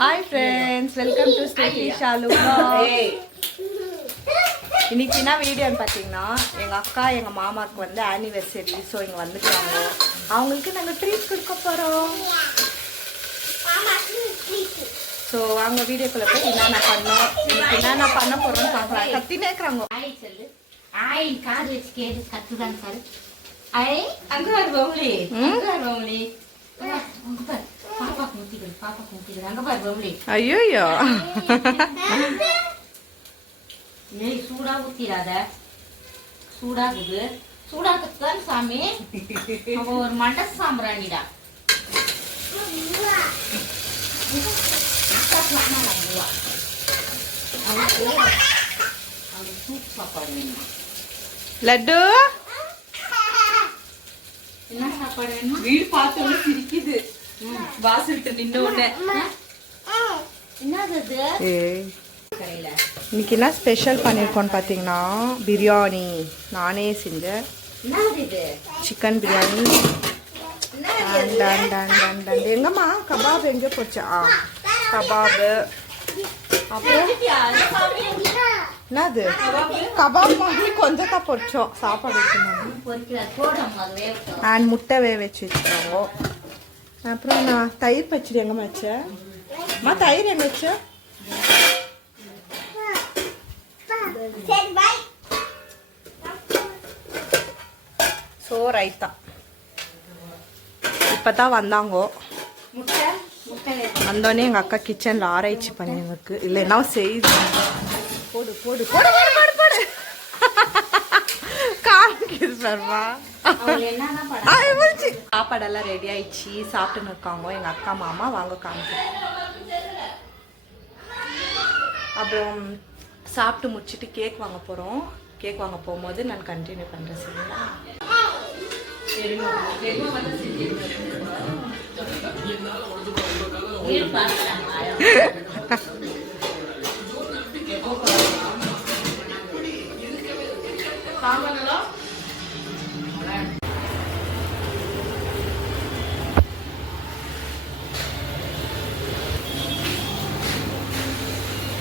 Hi friends, welcome to Steffi Shalu. இன்னைக்கு என்ன வீடியோன்னு பார்த்தீங்கன்னா எங்கள் அக்கா எங்கள் மாமாவுக்கு வந்து ஆனிவர்சரி. ஸோ இங்கே வந்துட்டாங்க. அவங்களுக்கு நாங்கள் ட்ரீட் கொடுக்க போகிறோம். ஸோ அவங்க வீடியோக்குள்ளே போய் என்னென்ன பண்ணோம், இன்னைக்கு என்னென்ன பண்ண போகிறோம்னு பார்க்கலாம். கத்தினே இருக்கிறாங்க. ஐயோ ஏய் சூடா ஊத்திராத, சூடாகுது, சூடாக்குத்தான் சாமி. அவ ஒரு மண்ட சாம்பிராணிடா. லட்டு என்ன சாப்பாடு வேணும்? வீடு பார்த்து சிரிக்குது. வாசல்கிட்ட நின்று உடனே என்னது இன்னைக்கு என்ன ஸ்பெஷல் பண்ணியிருக்கோன்னு பார்த்தீங்கன்னா பிரியாணி நானே செஞ்சேன். சிக்கன் பிரியாணி. எங்கம்மா கபாப் எங்கே போச்சா? கபாபு. அப்புறம் என்னது கபாப் மாதிரி கொஞ்சம் தான் பொரிச்சோம். சாப்பாடு அண்ட் முட்டை வேக வச்சு வச்சுருக்காங்க. அப்புறம் நான் தயிர் பச்சடி எங்கம்மா வச்சேன்? அம்மா தயிர் எங்கே வச்சேன்? ஸோ ரைத்தா இப்போதான் வந்தாங்கோ. வந்தோடனே எங்கள் அக்கா கிச்சனில் ஆராய்ச்சி பண்ணிருக்கு. இல்லைன்னா செய்து போடு போடு போடு போடு போடு போடு காமிக்குது சர்மா. சாப்பாடெல்லாம் ரெடி ஆயிடுச்சு. சாப்பிட்டுன்னு இருக்காங்க எங்கள் அக்கா மாமா. வாங்க காமிச்சு. அப்புறம் சாப்பிட்டு முடிச்சுட்டு கேக் வாங்க போகிறோம். கேக் வாங்க போகும்போது நான் கண்டினியூ பண்ணுறேன். சரிங்களா?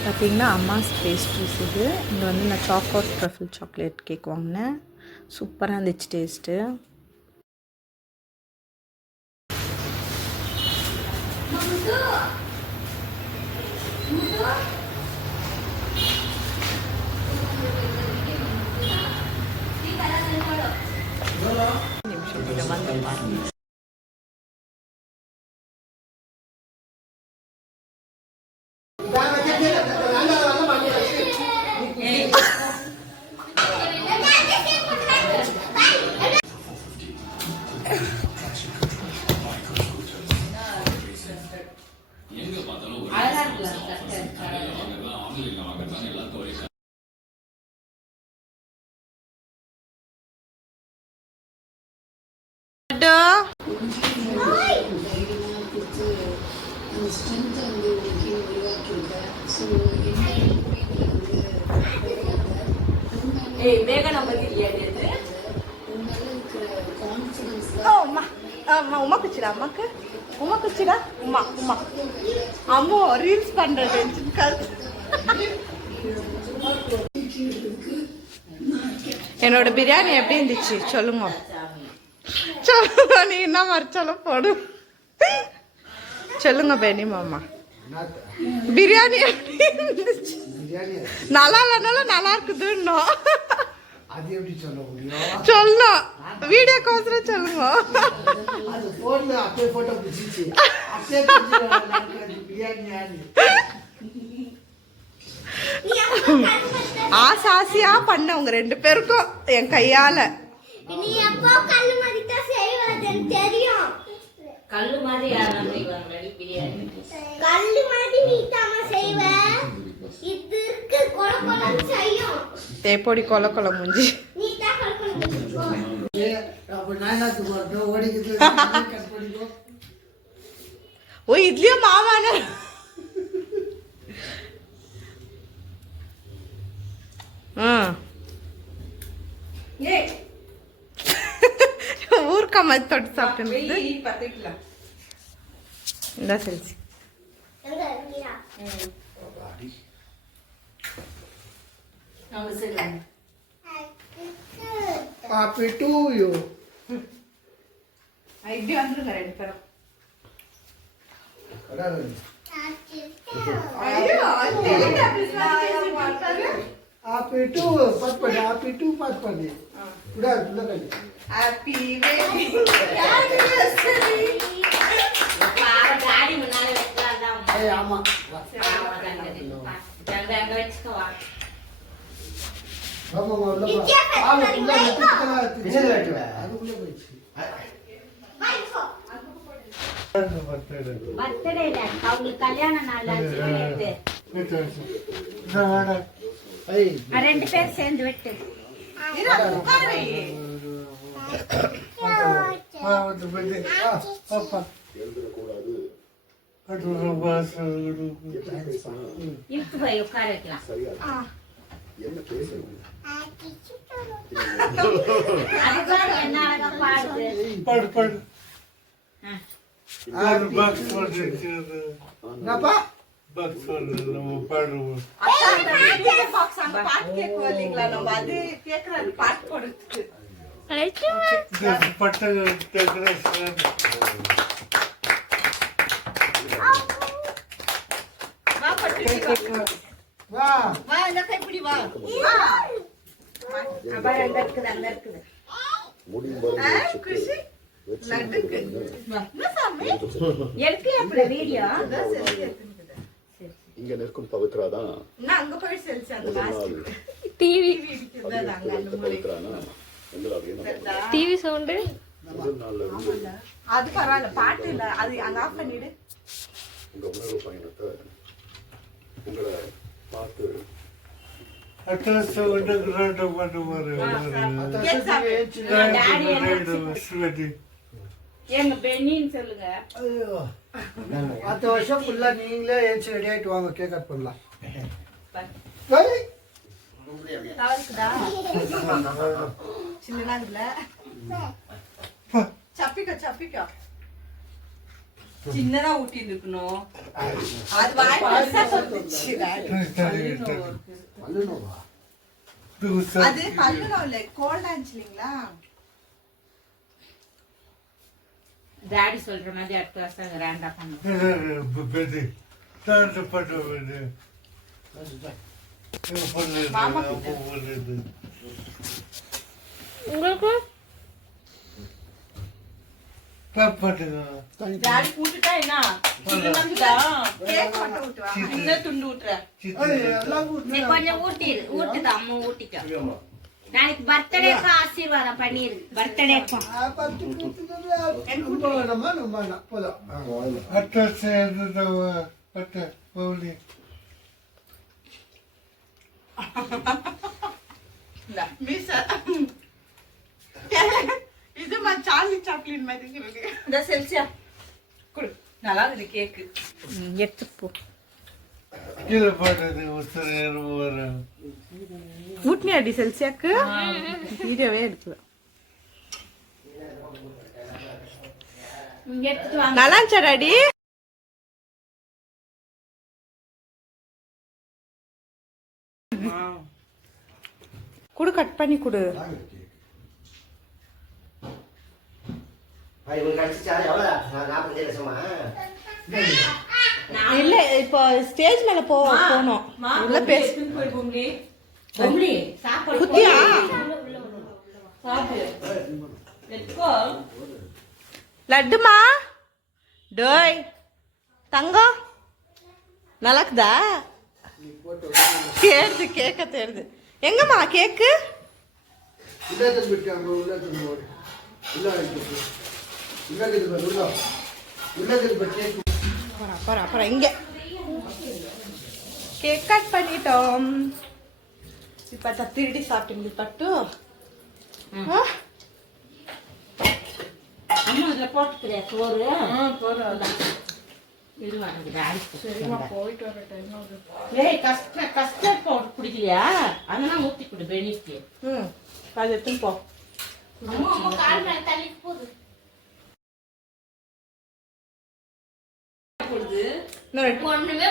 பார்த்தீங்கன்னா அம்மாஸ் பேஸ்ட்ரிஸ் இது. இங்கே வந்து நான் சாக்கோட் ட்ரஃபிள் சாக்லேட் கேக் வாங்கினேன். சூப்பராக இருந்துச்சு டேஸ்ட்டு. நிமிஷம் வந்து பாருங்க. உமா குச்சிடா. அம்மாக்கு உமா குச்சிடா. உமா உமா அம்மோ ரீல்ஸ் பண்றது. என்னோட பிரியாணி எப்படி இருந்துச்சு சொல்லுங்க. சொல்லுங்க, நீ என்ன மறைச்சாலும் போடு. சொல்லுங்க பேனி மாமா, பிரியாணி எப்படி இருந்துச்சு? நல்லா இல்லைனாலும் நல்லா இருக்குதுன்னு சொல்லணும். வீடியோ கோசரம் சொல்லுங்க. ஆசை ஆசையா பண்ண உங்க ரெண்டு பேருக்கும் என் கையால. தேப்பொடி கொல கொல முஞ்சி. ஓ இதுலயும் மாவான ஊர்க்கா மாதிரி தொட்டு சாப்பிட்டு இந்த செல்சி அவங்க சொல்லுங்க. Happy to you. இப்படி வந்துருங்க 2 பேரும். ஐயோ Happy to patpadi. Happy to patpadi. Udah kali. Happy baby daddy முன்னால வைக்கலாம்தான். Eh ama. அங்க வச்சுக்கவா. Kamu mau lepas. Kamu udah அதுக்குள்ள போயிடுச்சு. பர்த்டே இல்ல அவங்களுக்கு கல்யாண நாள் ஆச்சு நேத்து. ஐய் 2 பேர் சேர்ந்து வெட்டு. பாப்பா இழுத்து போய் உட்கார வைக்கலாம். அதுதான் என்ன அழகா பாடுது. என்னப்பா பாக்ஸ் அங்க பாட்டு கேட்கவா இல்லைங்களா நம்ம அது கேட்கறாரு பாட்டு போடுறதுக்கு வா பட்டு வா வா இந்த கைப்பிடி வா அப்புறம் அங்க இருக்குது அங்க இருக்குது. குஷி லட்டுக்கு என்ன சாமி எடுக்க எப்படி வீடியோ? இங்க நிற்கும் பவித்ரா தான் நான் அங்க போய் செல்சி அந்த லாஸ்ட் டிவி இருக்குது அங்க அந்த மூலை பவித்ரானா எங்களாவே நம்ம டிவி சவுண்டு முதல் நாள்ல இருந்து அது பரவாயில்ல பாட்டு இல்ல அது அங்க ஆஃப் பண்ணிடு உங்க உணர்வு பயணத்தை உங்களை பார்த்து எங்க பெண்ணின்னு சொல்லுங்க. ஐயோ அடுத்த வருஷம் ஃபுல்லா நீங்களே ஏஞ்சி ரெடி ஆயிட்டு வாங்க கேக் கட் பண்ணலாம். தவறுக்குதா சின்னதா இல்ல சப்பிக்கோ சின்னதா ஊட்டி இருக்கணும் அது வாய் பெருசா சொல்லுச்சு அது பல்லுனோ இல்ல கோல்டா இருந்துச்சுங்களா டாடி சொல்ற மாதிரி அடுத்த வருஷம் கிராண்டா பண்ணுவோம். உங்களுக்கு டாடி கூட்டுட்டா என்ன சின்னதா கேக் மட்டும் ஊட்டுவா இந்த துண்டு ஊட்டுற நீ கொஞ்சம் ஊட்டுது அம்மா ஊட்டிக்கோ. நாளைக்கு பர்த்டேக்கு ஆசீர்வாதம் பண்ணிரு. பர்த்டேக்கு இது சார்லி சாப்ளின் மாதிரி இருக்கு இந்த செல்சியா குடு நல்லா இருக்கு கேக்கு எடுத்துப்போ ஊட்னியாடி செல்சியாக்கு வீடியோவே எடுக்கல எடுத்துட்டு வாங்க. நல்லா இருந்துச்சாடாடி குடு கட் பண்ணி குடு இல்ல இப்போ ஸ்டேஜ் மேல போனோம் உள்ள பேச பொம்பளை சாப்பாடு குத்தியா? லட்டுமா டோய் தங்கம் நல்லாக்குதா தேடுது கேக்க தேடுது எங்கம்மா கேக்கு அப்புறம் இங்க கேக் கட் பண்ணிட்டோம் இப்ப திருடி சாப்பிட்டு பட்டு அம்மா இதுல போட்டுக்கிறியா சோறு? இருவாங்க டாடி. போயிட்டு வர டைம் ஏய் கஸ்டர்ட் பவுடர் குடிக்கலையா? அதெல்லாம் ஊத்தி குடு பெனிக்கு. அது எடுத்துன்னு போ அம்மா உங்க கால் மேல தள்ளி போகுது. போடுது ஒண்ணுமே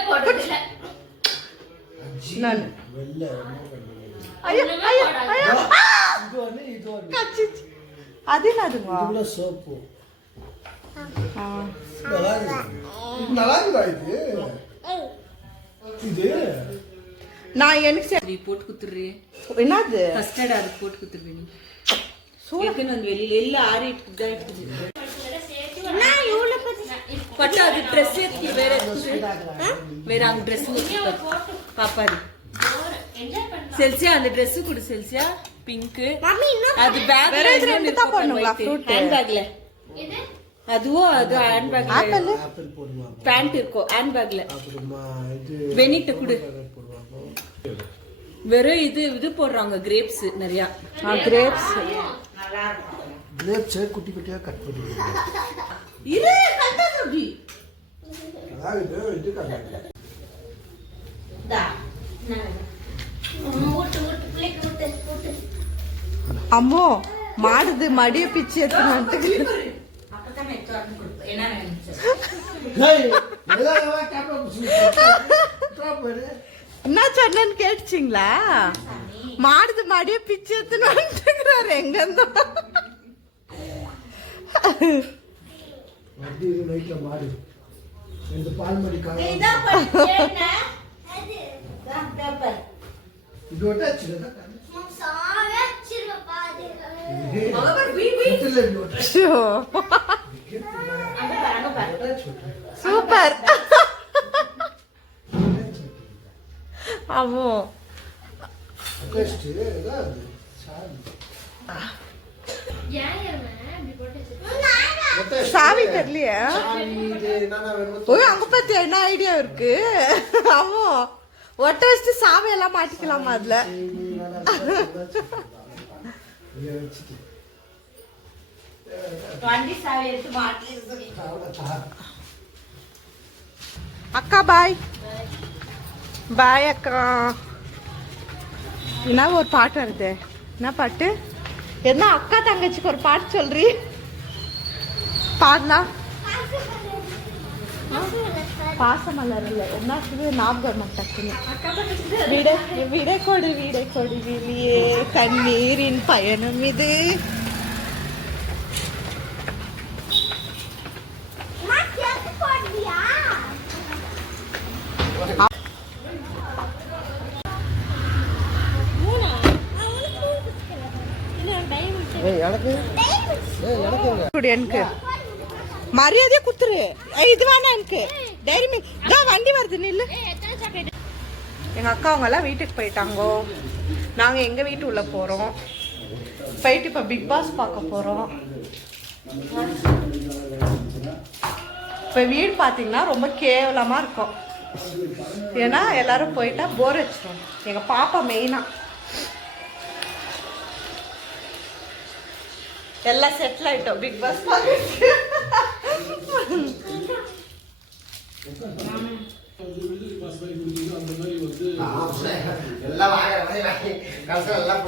வெள்ளை இது ஒன்று அது என்னதுங்க இவ்வளோ சோப்பு நல்லா இருக்குதா இது நான் எனக்கு நீ போட்டு குத்துறே என்னது கஸ்டர்ட் அது போட்டு குத்துறே நீ சூடன்னு வந்து வெளியில எல்லாம் ஆறிட்டு தான் இருக்குது பட்டு அது ட்ரெஸ் எடுத்து வேற அந்த ட்ரெஸ் பாப்பாடி செல்சியா அந்த ட்ரெஸ் கொடு செல்சியா பிங்க் அது பேக் வேற இது ரெண்டு தான் போடணுங்களா ஃப்ரூட் ஹேண்ட் பேக்ல அதுவும் அது ஹேண்ட் பேக்ல ஆப்பிள் ஆப்பிள் போடுவாங்க பேண்ட் இருக்கும் ஹேண்ட் பேக்ல அப்புறமா இது வெனிட்ட குடு போடுவாங்க வெறும் இது போடுறாங்க கிரேப்ஸ் நிறைய கிரேப்ஸ் கிரேப்ஸை குட்டி குட்டியாக கட் பண்ணிடுவாங்க இரு கட்டடி அதாவது இது கட்டாங்க அம்மோ மாடுது மடிய பிச்சு எடுத்துட்டு என்ன சொன்னேன்னு கேட்டுச்சிங்களா மாடுது மடிய பிச்சு எடுத்துன்னு எங்க இருந்தோ இது நைட்ல மாடு இந்த பால் மடி இது ஒட்டாச்சு சூப்பர் ஆமோ சாவி தெரியலையா ஓய் அங்க பத்தி என்ன ஐடியா இருக்கு ஆமோ ஒட்ட வச்சுட்டு சாவி எல்லாம் மாட்டிக்கலாமா அதுல அக்கா பாய் பாய் அக்கா என்ன ஒரு பாட்டு வருது என்ன பாட்டு என்ன அக்கா தங்கச்சிக்கு ஒரு பாட்டு சொல்றீ பாடலாம் பாசமலர் இல்ல என்ன ஞாபகம் மாட்டேங்குது விடை கொடு வெளியே கண்ணீரின் பயணம் இது எனக்கு மரியாதையா குத்துரு இது வேணா எனக்கு டைரி மில்க் தான் வண்டி வருது நில்லு எங்க அக்கா அவங்க எல்லாம் வீட்டுக்கு போயிட்டாங்கோ நாங்க எங்க வீட்டு உள்ள போறோம் போயிட்டு இப்ப பிக் பாஸ் பார்க்க போறோம் இப்ப வீடு பாத்தீங்கன்னா ரொம்ப கேவலமா இருக்கும் ஏன்னா எல்லாரும் போயிட்டா போர் அடிச்சிடும் எங்க பாப்பா மெயினா எல்லாம் செட்டில் ஆயிட்டோம் பிக் பாஸ் பார்க்க எல்லாம்